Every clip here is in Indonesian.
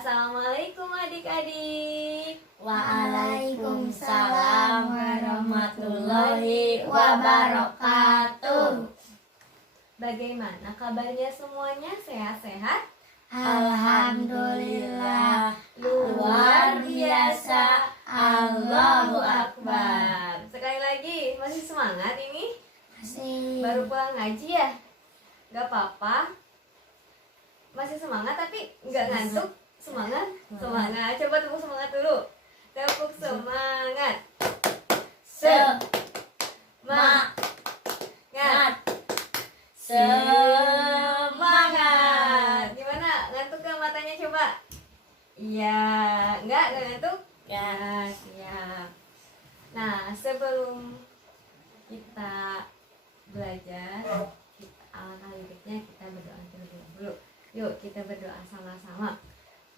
Assalamualaikum adik-adik. Waalaikumsalam warahmatullahi wabarakatuh. Bagaimana kabarnya semuanya? Sehat-sehat? Alhamdulillah, Luar biasa. Allahu Akbar. Sekali lagi, masih semangat ini? Masih Baru pulang ngaji ya? Gak apa-apa. Masih semangat tapi nggak ngantuk? Semangat? Semangat. Coba tepuk semangat dulu. Tepuk semangat. semangat, Semangat. Gimana? Ngantuk ke matanya coba? Iya. Nggak ngantuk? Ya. Siap. Nah, sebelum kita belajar, alangkah baiknya kita berdoa terlebih dahulu. Yuk, kita berdoa sama-sama.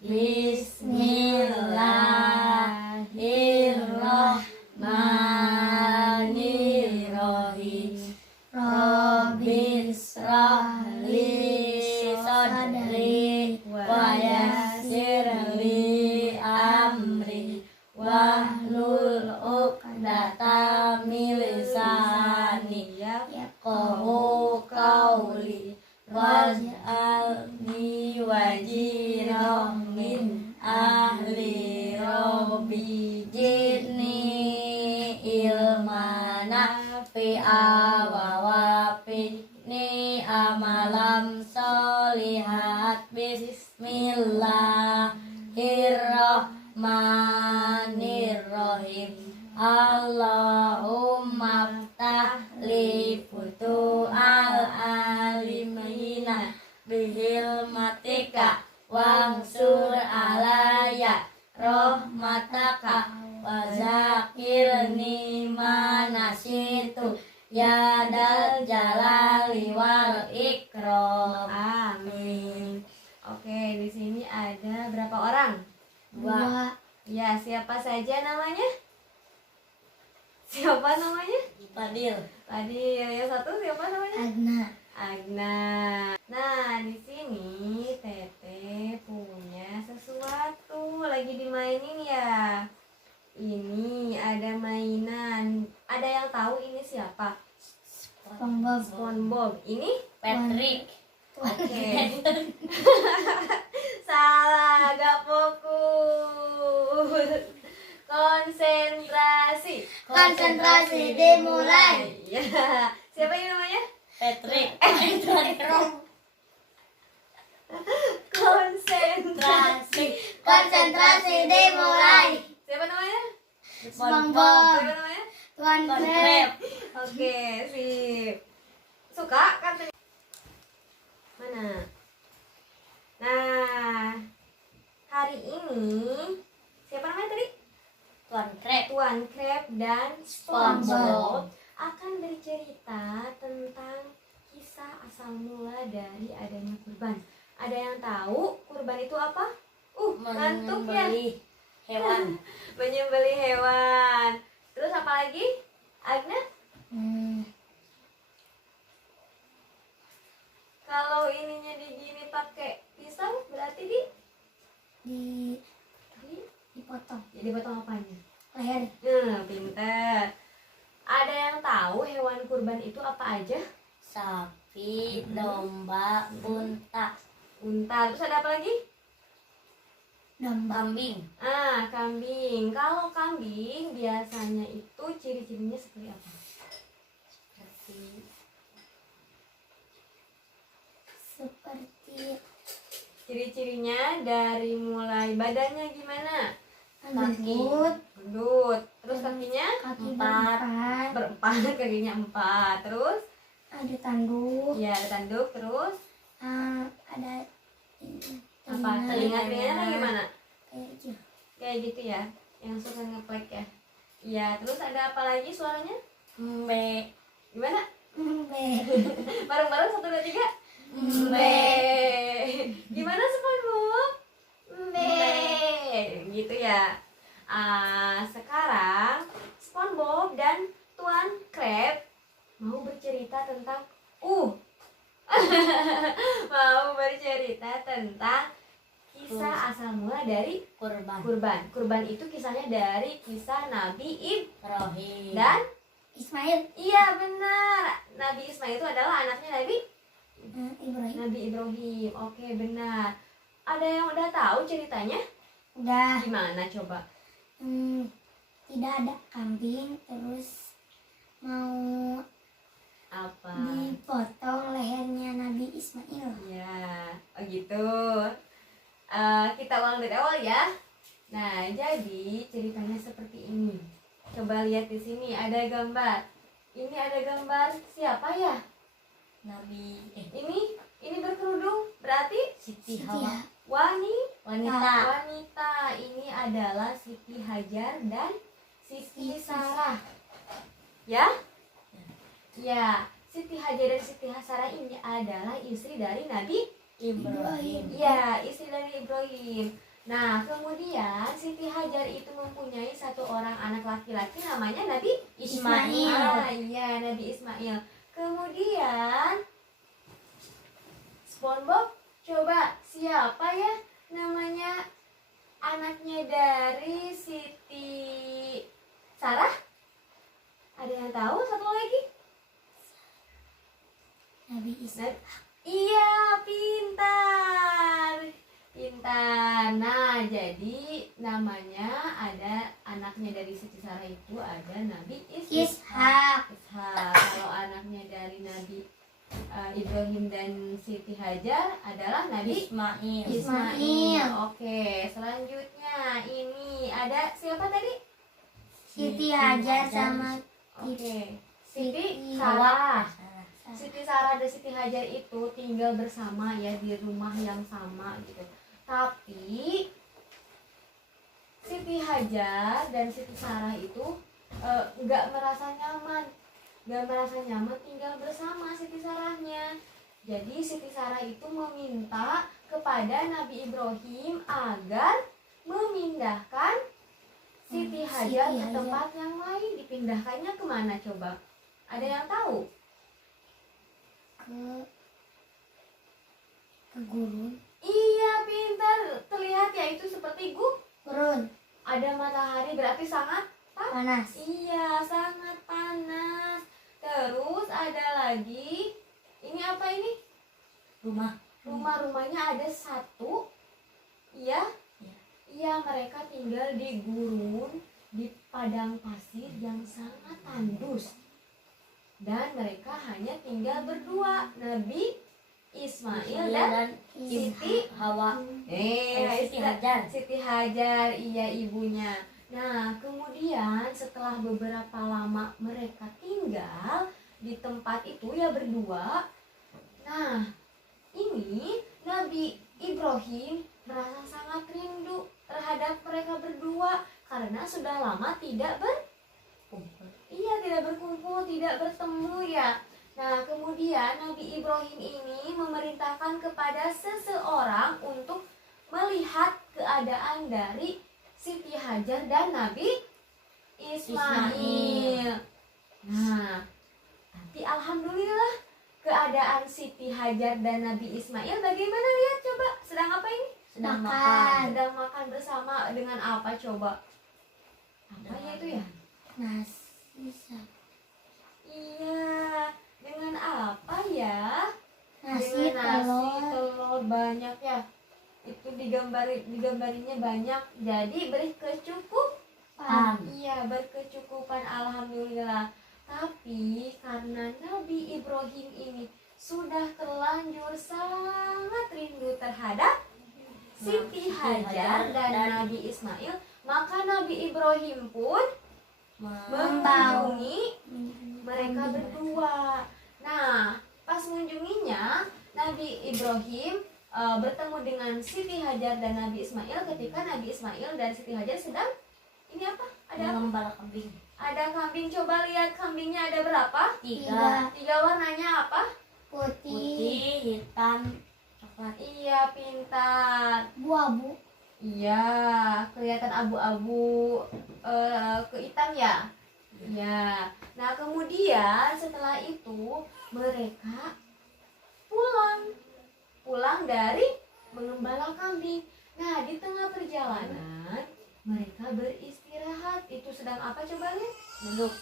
Bismillahirrahmanirrahim. Rabbi shrah li sadri wa yassir li amri wahlul 'uqdatam min lisani yafqahu qawli waj'alni waziran min ahli rabbi zidni ilmana fi'a wa wafiqni amalam solihat bismillahirrahmanirrahim. Allahumma ftah li futu'al alimina bihilmatika wangsur alaya rahmataka wa zakirni manasitu ya dal jalali wal ikram. Amin. Oke, di sini ada berapa orang? 2. Ya, siapa saja namanya? Siapa namanya? Fadil, Tadi yang satu siapa namanya? Adna, Agna. Nah, di sini Tete punya sesuatu lagi dimainin ya. Ini ada mainan. Ada yang tahu ini siapa? SpongeBob, SpongeBob. Ini? Patrick, Oke. Salah, gak fokus. Konsentrasi. Konsentrasi dimulai. Ya. Siapa ini namanya? Patrick, Konsentrasi. konsentrasi dimulai. Siapa namanya? SpongeBob, Siapa namanya? Tuan Crab. Crab, Oke, sip. Suka kartunya? Mana? Nah, hari ini siapa namanya tadi? Tuan Crab, Tuan Crab dan SpongeBob akan bercerita tentang kisah asal mula dari adanya kurban. Ada yang tahu kurban itu apa? Ngantuk ya? menyembelih hewan. Menyembelih hewan. Terus apa lagi? Agna? Kalau ininya digini pakai pisau berarti Dipotong jadi potong apanya? leher. Pinter. Ada yang tahu hewan kurban itu apa aja? Sapi, domba, unta, Unta. Terus ada apa lagi? kambing. Kambing. Kalau kambing biasanya itu ciri-cirinya seperti apa? Seperti Ciri-cirinya dari mulai badannya gimana? gendut, Gendut. Terus kakinya? kaki Empat. berempat, Berempat, kakinya 4. Terus? ada tanduk, Ya, ada tanduk. Terus? ada Apa? Telinga-telinganya kayak gimana? kayak gitu. Kayak gitu ya, yang suka ngeplek ya. Iya, terus ada apa lagi suaranya? Mbe, Gimana? mbe, Bareng-bareng 1, 2, 3. mbe, Gimana SpongeBob? Gitu ya. Sekarang SpongeBob dan Tuan Crab mau bercerita tentang mau bercerita tentang kisah asal mula dari kurban. kurban. Kurban itu kisahnya dari kisah Nabi Ibrahim dan Ismail. iya benar. Nabi Ismail itu adalah anaknya Ibrahim. Nabi Ibrahim. Oke, benar. Ada yang udah tahu ceritanya? Udah. Gimana coba? Tidak ada kambing, terus mau Apa? dipotong lehernya Nabi Ismail. Ya, oh gitu. Kita ulang dari awal ya. Nah, jadi ceritanya seperti ini. Coba lihat di sini ada gambar. Ini ada gambar siapa ya? Nabi Ini berkerudung berarti Siti wanita. Wanita. Ini adalah Siti Hajar dan Siti Sarah. Ya? Ya, Siti Hajar dan Siti Sarah ini adalah istri dari Nabi Ibrahim. Ya, istri dari Ibrahim. Nah, kemudian Siti Hajar itu mempunyai satu orang anak laki-laki namanya Nabi Ismail. Iya, Nabi Ismail. Kemudian SpongeBob, coba siapa ya namanya anaknya dari Siti Sarah? Ada yang tahu satu lagi? Nabi Ismail. Iya, pintar. Nah, jadi namanya ada anaknya dari Siti Sarah itu ada Nabi Ishak. Kalau anaknya dari Nabi Ibrahim dan Siti Hajar adalah Nabi Ismail. Oke, selanjutnya ini ada siapa tadi? Siti Hajar sama Oke, Siti Hawa. Sarah. Siti Sarah dan Siti Hajar itu tinggal bersama ya di rumah yang sama gitu. Tapi Siti Hajar dan Siti Sarah itu nggak merasa nyaman tinggal bersama Siti Sarahnya. Jadi Siti Sarah itu meminta kepada Nabi Ibrahim agar memindahkan Siti Hajar ke tempat yang lain. Dipindahkannya kemana coba? Ada yang tahu? Ke gurun. Iya, pintar. Terlihat ya itu seperti Gurun. ada matahari berarti sangat Panas. Iya, sangat panas. Terus ada lagi. Ini apa ini? Rumahnya ada satu. Iya. Iya, mereka tinggal di gurun di padang pasir yang sangat tandus. Dan mereka hanya tinggal berdua, Nabi Ismail dan Siti Hawa. Siti Hajar, iya ibunya. Nah, kemudian setelah beberapa lama mereka tinggal di tempat itu ya berdua. Nah, ini Nabi Ibrahim merasa sangat rindu terhadap mereka berdua karena sudah lama tidak berkumpul, tidak bertemu ya. Nah, kemudian Nabi Ibrahim ini memerintahkan kepada seseorang untuk melihat keadaan dari Siti Hajar dan Nabi Ismail. Nah, tapi alhamdulillah keadaan Siti Hajar dan Nabi Ismail bagaimana, lihat coba. Sedang apa ini? Sedang makan bersama dengan apa coba? Apa ya itu ya? Nasi. Iya, dengan apa ya? Nasi, Dengan telur. banyak ya. Itu digambarinya banyak. Jadi berkecukupan. Iya, berkecukupan alhamdulillah. Tapi karena Nabi Ibrahim ini sudah terlanjur sangat rindu terhadap Siti Hajar dan Nabi Ismail, maka Nabi Ibrahim pun mengunjungi mereka berdua. Nah, pas mengunjunginya, Nabi Ibrahim bertemu dengan Siti Hajar dan Nabi Ismail ketika Nabi Ismail dan Siti Hajar sedang ini apa? Ada apa? Mengembala kambing. Ada kambing. Coba lihat kambingnya ada berapa? 3. 3 warnanya apa? Putih, hitam, coklat. Iya, pintar. Abu-abu. Iya, kelihatan abu-abu kehitam ya. Iya. Nah, kemudian setelah itu mereka pulang dari mengembala kambing. Nah, di tengah perjalanan mereka beristirahat. Itu sedang apa coba lihat? Duduk.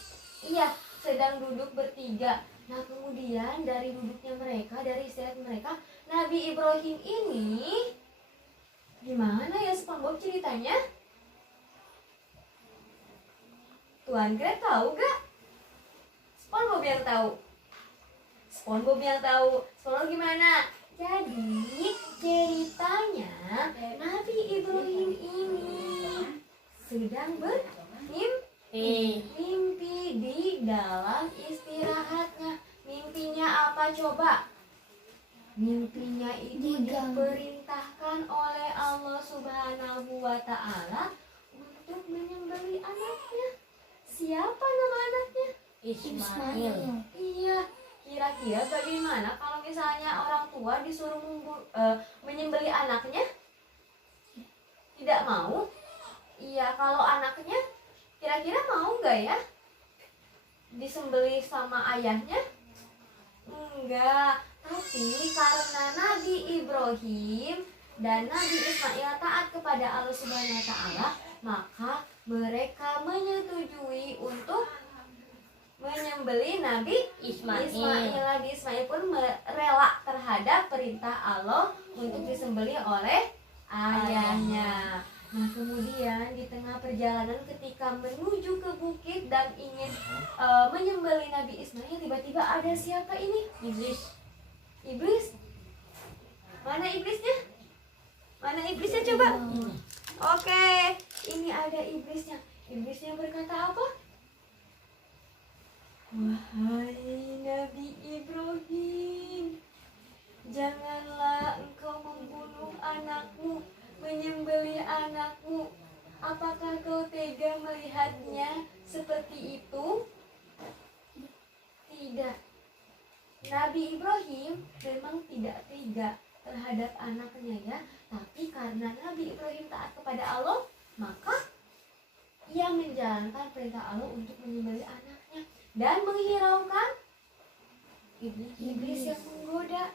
Iya, sedang duduk bertiga. Nah, kemudian dari duduknya mereka, dari istirahat mereka, Nabi Ibrahim ini gimana ya SpongeBob ceritanya? Tuan Greg tahu gak? SpongeBob yang tahu. SpongeBob yang tahu. SpongeBob gimana? Jadi ceritanya Nabi Ibrahim ini sedang mimpi di dalam istirahatnya. Mimpinya apa coba? Mimpinya itu diperintahkan oleh Allah Subhanahu wa Ta'ala untuk menyembelih anaknya. Siapa nama anaknya? Ismail. Iya, kira-kira bagaimana kalau misalnya orang tua disuruh menyembelih anaknya? Tidak mau? Iya, kalau anaknya kira-kira mau nggak ya disembelih sama ayahnya? Enggak, tapi karena Nabi Ibrahim dan Nabi Ismail taat kepada Allah Subhanahu wa Ta'ala, maka mereka menyetujui untuk menyembelih Nabi Ismail. Nabi Ismail pun rela terhadap perintah Allah untuk disembelih oleh ayahnya. Nah, kemudian di tengah perjalanan ketika menuju ke bukit dan ingin menyembelih Nabi Ismail, tiba-tiba ada siapa ini? Iblis. Mana iblisnya? Mana iblisnya coba? Oke, ini ada iblisnya. Iblisnya berkata apa? Wahai Nabi Ibrahim, janganlah engkau membunuh anakmu, menyembelih anakmu. Apakah kau tega melihatnya seperti itu? Tidak. Nabi Ibrahim memang tidak tega terhadap anaknya ya, tapi karena Nabi Ibrahim taat kepada Allah, maka ia menjalankan perintah Allah untuk menyembelih anaknya dan menghiraukan iblis yang menggoda.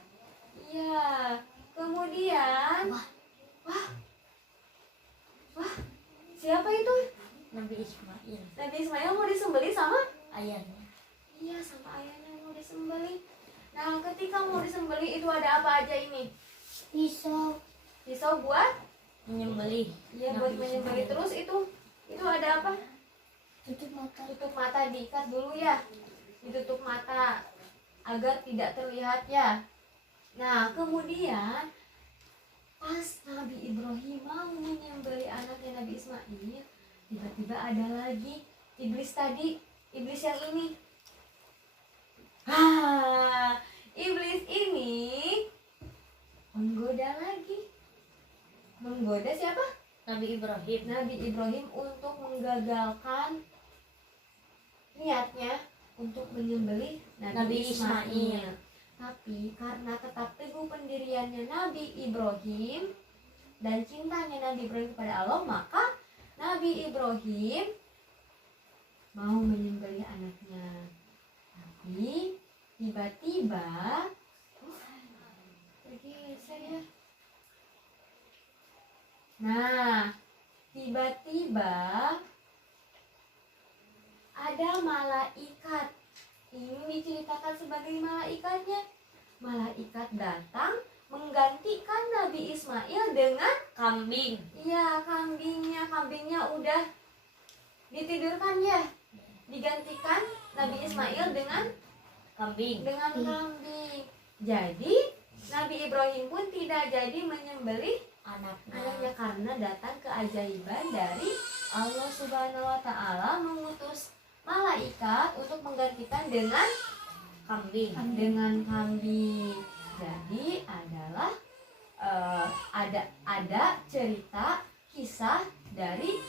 Iya. Kemudian Wah, siapa itu? Nabi Ismail. Nabi Ismail mau disembelih sama Ayahnya. Iya, sama ayahnya mau disembelih. Nah, ketika mau disembelih itu ada apa aja ini? Pisau. Pisau buat? Menyembelih. Iya, buat menyembelih. Terus itu ada apa? Tutup mata. Tutup mata, diikat dulu ya. Ditutup mata agar tidak terlihat ya. Nah, kemudian pas Nabi Ibrahim mau menyembelih anaknya Nabi Ismail, tiba-tiba ada lagi iblis tadi, iblis yang ini. Iblis ini menggoda lagi. Menggoda siapa? Nabi Ibrahim. Nabi Ibrahim untuk menggagalkan niatnya untuk menyembelih Nabi Ismail. Tapi karena tetap teguh pendiriannya Nabi Ibrahim dan cintanya Nabi Ibrahim kepada Allah, maka Nabi Ibrahim mau menyembelih anaknya. Tapi tiba-tiba bergeser ya. Nah, tiba-tiba ada malaikat. Ini diceritakan sebagai malaikatnya. Malaikat datang menggantikan Nabi Ismail dengan Kambing. iya, kambingnya udah ditidurkan ya. Digantikan Nabi Ismail dengan Kambing. kambing. Jadi Nabi Ibrahim pun tidak jadi menyembelih anaknya karena datang keajaiban dari Allah Subhanahu wa Ta'ala mengutus malaikat untuk menggantikan dengan Kambing. kambing. Jadi adalah ada cerita kisah dari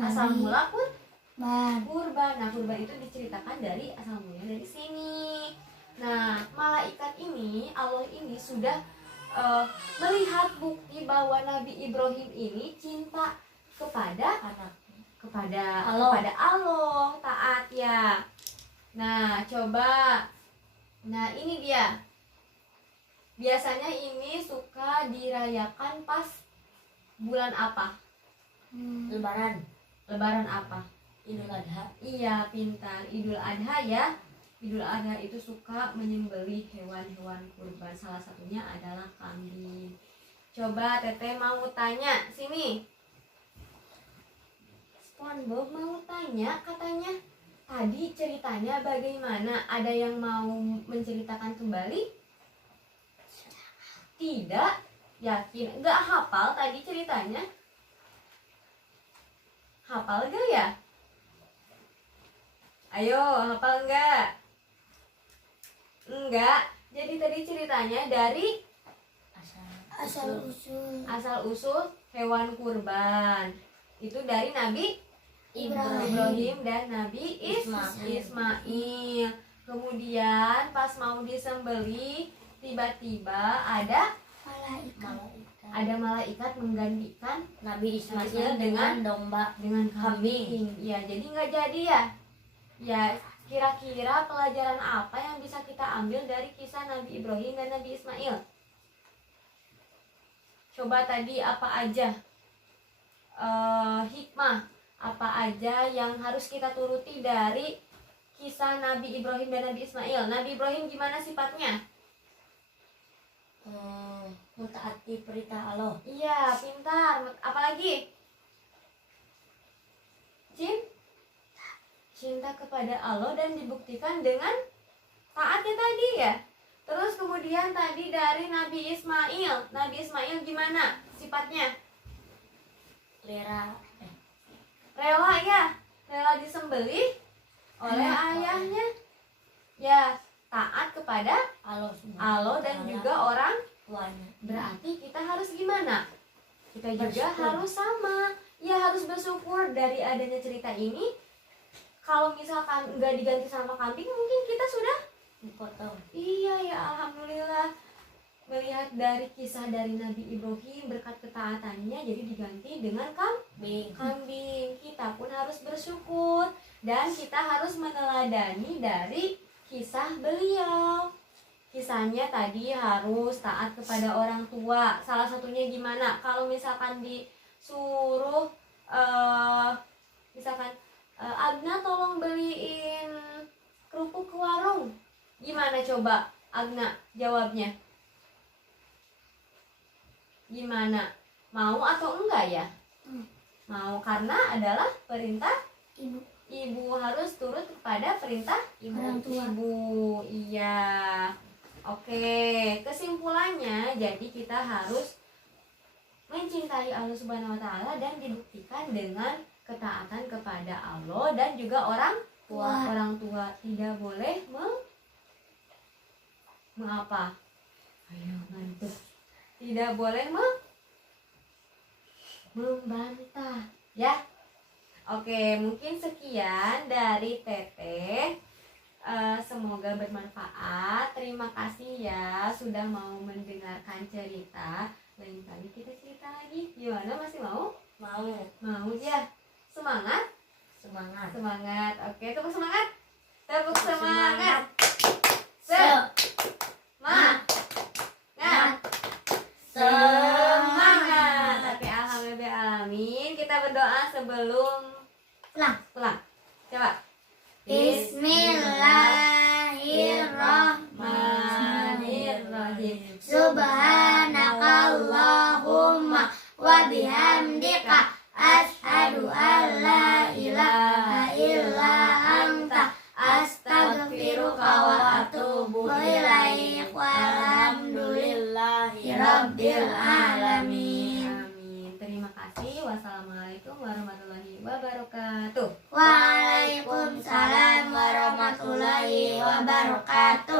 asal mula kurban. Nah, kurban itu diceritakan dari asal mulanya dari sini. Nah, malaikat ini, Allah ini sudah melihat bukti bahwa Nabi Ibrahim ini cinta kepada Allah, taat ya. Nah, coba. Nah, ini dia. Biasanya ini suka dirayakan pas bulan apa? Lebaran. Lebaran apa? Idul Adha. Iya, pintar. Idul Adha ya. Idul Adha itu suka menyembelih hewan-hewan kurban. Salah satunya adalah kambing. Coba Teteh mau tanya, sini. SpongeBob mau tanya, katanya tadi ceritanya bagaimana? Ada yang mau menceritakan kembali? Tidak? Yakin? Nggak hafal tadi ceritanya? Hafal gak ya? Ayo, hafal enggak? Enggak. Jadi tadi ceritanya dari asal usul hewan kurban. Itu dari Nabi Ibrahim dan Nabi Ismail. Kemudian pas mau disembelih, tiba-tiba ada malaikat menggantikan Nabi Ismail dengan domba. dengan kambing. Ya, jadi nggak jadi ya. Ya, kira-kira pelajaran apa yang bisa kita ambil dari kisah Nabi Ibrahim dan Nabi Ismail? Coba tadi apa aja hikmah, apa aja yang harus kita turuti dari kisah Nabi Ibrahim dan Nabi Ismail? Nabi Ibrahim gimana sifatnya? Mentaati perintah Allah. Iya, pintar. Apalagi? Cinta kepada Allah dan dibuktikan dengan taatnya tadi ya. Terus kemudian tadi dari Nabi Ismail. Nabi Ismail gimana sifatnya? Rela ya. Rela disembelih oleh ayahnya. Ya, taat kepada Allah dan juga orang tuanya. Berarti kita harus gimana? Kita juga harus sama. Ya, harus bersyukur dari adanya cerita ini. Kalau misalkan nggak diganti sama kambing, mungkin kita sudah Dipotong. Iya ya, alhamdulillah. Melihat dari kisah dari Nabi Ibrahim berkat ketaatannya jadi diganti dengan kambing. Kita pun harus bersyukur dan kita harus meneladani dari kisah beliau. Kisahnya tadi harus taat kepada orang tua. Salah satunya gimana? Kalau misalkan disuruh misalkan Agna tolong beliin kerupuk ke warung. Gimana coba Agna jawabnya? Gimana? Mau atau enggak ya? Mau, karena adalah perintah ibu harus turut kepada perintah Orang tua. ibu. Iya. Oke, kesimpulannya jadi kita harus mencintai Allah Subhanahu wa taala dan dibuktikan dengan ketaatan kepada Allah dan juga orang tua. Orang tua tidak boleh mengapa? Ayo ngantuk. Tidak boleh membantah, ya. Oke, mungkin sekian dari Teteh. Semoga bermanfaat. Terima kasih ya sudah mau mendengarkan cerita. Lain kali kita cerita lagi. Gimana, masih mau? Mau ya. Semangat. Oke, tepuk semangat. Tepuk semangat. Semangat. Oke, alhamdulillah alamin. Kita berdoa sebelum pulang. Coba. Bismillahirrahmanirrahim. Subhanakallahumma wa bihamdika asyhadu an la ilaha illa anta astaghfiruka wa atubu ilaik. Walhamdulillahi rabbil alamin. Amin. Terima kasih. Wassalamualaikum warahmatullahi wabarakatuh. Waalaikumsalam warahmatullahi wabarakatuh.